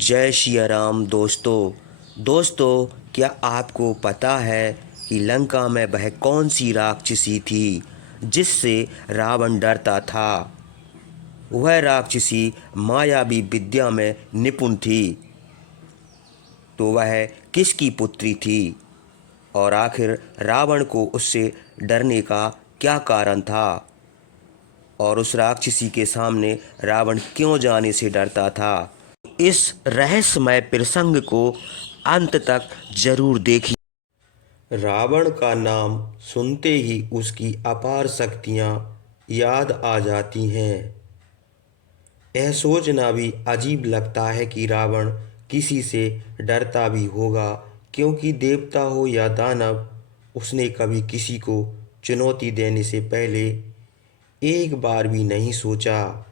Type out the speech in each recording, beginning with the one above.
जय सिया राम दोस्तों क्या आपको पता है कि लंका में वह कौन सी राक्षसी थी जिससे रावण डरता था। वह राक्षसी मायावी विद्या में निपुण थी। तो वह किसकी पुत्री थी और आखिर रावण को उससे डरने का क्या कारण था और उस राक्षसी के सामने रावण क्यों जाने से डरता था। इस रहस्यमय प्रसंग को अंत तक जरूर देखिए। रावण का नाम सुनते ही उसकी अपार शक्तियाँ याद आ जाती हैं। यह सोचना भी अजीब लगता है कि रावण किसी से डरता भी होगा, क्योंकि देवता हो या दानव, उसने कभी किसी को चुनौती देने से पहले एक बार भी नहीं सोचा।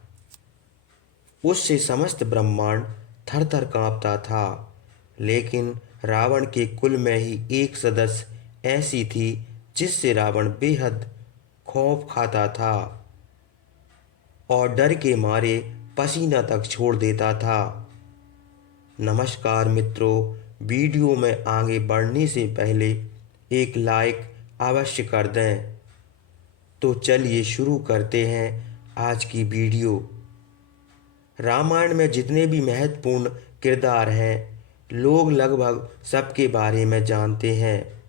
उससे समस्त ब्रह्मांड थर थर काँपता था। लेकिन रावण के कुल में ही एक सदस्य ऐसी थी जिससे रावण बेहद खौफ खाता था और डर के मारे पसीना तक छोड़ देता था। नमस्कार मित्रों, वीडियो में आगे बढ़ने से पहले एक लाइक अवश्य कर दें। तो चलिए शुरू करते हैं आज की वीडियो। रामायण में जितने भी महत्वपूर्ण किरदार हैं, लोग लगभग सबके बारे में जानते हैं।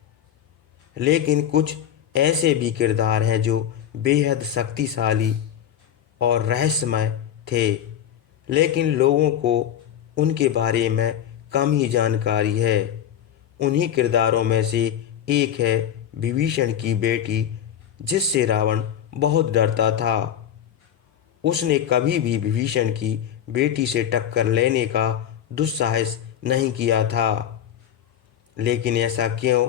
लेकिन कुछ ऐसे भी किरदार हैं जो बेहद शक्तिशाली और रहस्यमय थे, लेकिन लोगों को उनके बारे में कम ही जानकारी है। उन्हीं किरदारों में से एक है विभीषण की बेटी, जिससे रावण बहुत डरता था। उसने कभी भी विभीषण की बेटी से टक्कर लेने का दुस्साहस नहीं किया था। लेकिन ऐसा क्यों?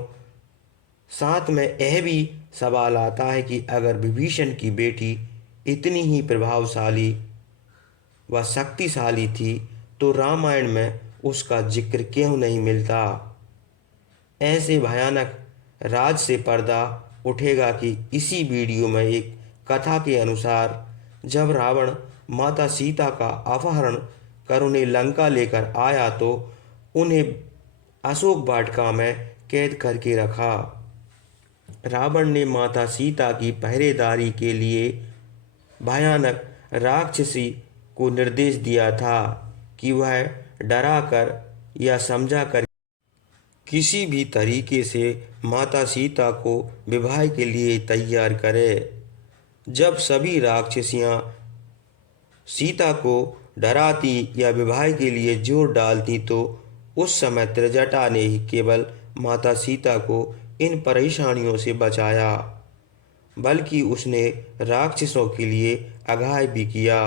साथ में यह भी सवाल आता है कि अगर विभीषण की बेटी इतनी ही प्रभावशाली व शक्तिशाली थी, तो रामायण में उसका जिक्र क्यों नहीं मिलता। ऐसे भयानक राज से पर्दा उठेगा कि इसी वीडियो में एक कथा के अनुसार जब रावण माता सीता का अपहरण कर उन्हें लंका लेकर आया, तो उन्हें अशोक वाटिका में कैद करके रखा। रावण ने माता सीता की पहरेदारी के लिए भयानक राक्षसी को निर्देश दिया था कि वह डराकर या समझाकर किसी भी तरीके से माता सीता को विवाह के लिए तैयार करे। जब सभी राक्षसियाँ सीता को डराती या विवाह के लिए जोर डालती, तो उस समय त्रिजटा ने ही केवल माता सीता को इन परेशानियों से बचाया, बल्कि उसने राक्षसों के लिए अगाह भी किया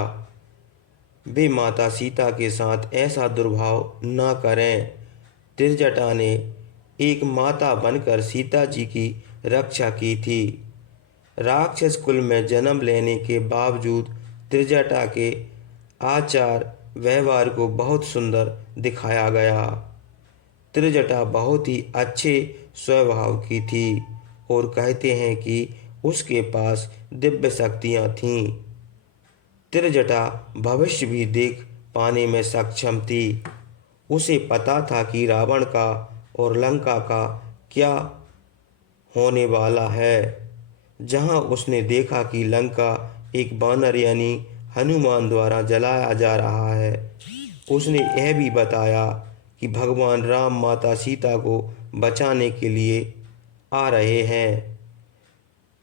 वे माता सीता के साथ ऐसा दुर्भाव न करें। त्रिजटा ने एक माता बनकर सीता जी की रक्षा की थी। राक्षस कुल में जन्म लेने के बावजूद त्रिजटा के आचार व्यवहार को बहुत सुंदर दिखाया गया। त्रिजटा बहुत ही अच्छे स्वभाव की थी और कहते हैं कि उसके पास दिव्य शक्तियाँ थीं। त्रिजटा भविष्य भी देख पाने में सक्षम थी। उसे पता था कि रावण का और लंका का क्या होने वाला है। जहां उसने देखा कि लंका एक बानर यानी हनुमान द्वारा जलाया जा रहा है, उसने यह भी बताया कि भगवान राम माता सीता को बचाने के लिए आ रहे हैं।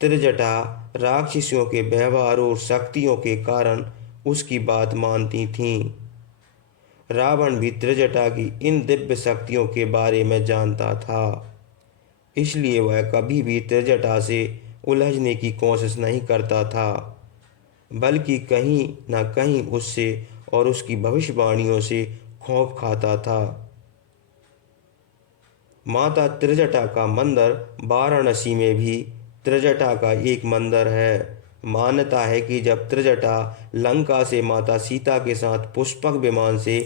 त्रिजटा राक्षसियों के व्यवहार और शक्तियों के कारण उसकी बात मानती थीं। रावण भी त्रिजटा की इन दिव्य शक्तियों के बारे में जानता था, इसलिए वह कभी भी त्रिजटा से उलझने की कोशिश नहीं करता था, बल्कि कहीं न कहीं उससे और उसकी भविष्यवाणियों से खौफ खाता था। माता त्रिजटा का मंदिर वाराणसी में भी त्रिजटा का एक मंदिर है। मान्यता है कि जब त्रिजटा लंका से माता सीता के साथ पुष्पक विमान से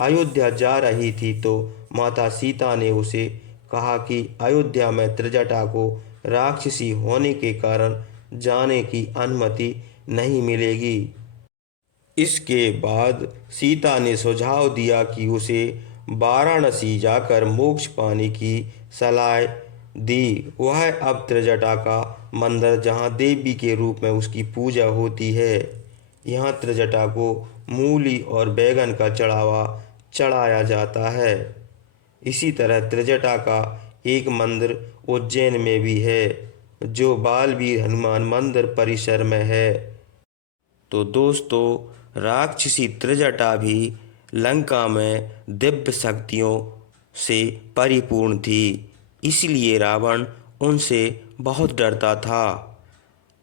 अयोध्या जा रही थी, तो माता सीता ने उसे कहा कि अयोध्या में त्रिजटा को राक्षसी होने के कारण जाने की अनुमति नहीं मिलेगी। इसके बाद सीता ने सुझाव दिया कि उसे वाराणसी जाकर मोक्ष पाने की सलाह दी। वह अब त्रिजटा का मंदिर, जहाँ देवी के रूप में उसकी पूजा होती है, यहाँ त्रिजटा को मूली और बैगन का चढ़ावा चढ़ाया जाता है। इसी तरह त्रिजटा का एक मंदिर उज्जैन में भी है, जो बालवीर हनुमान मंदिर परिसर में है। तो दोस्तों, राक्षसी त्रिजटा भी लंका में दिव्य शक्तियों से परिपूर्ण थी, इसलिए रावण उनसे बहुत डरता था।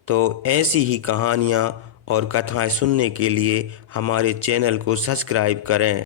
तो ऐसी ही कहानियाँ और कथाएं सुनने के लिए हमारे चैनल को सब्सक्राइब करें।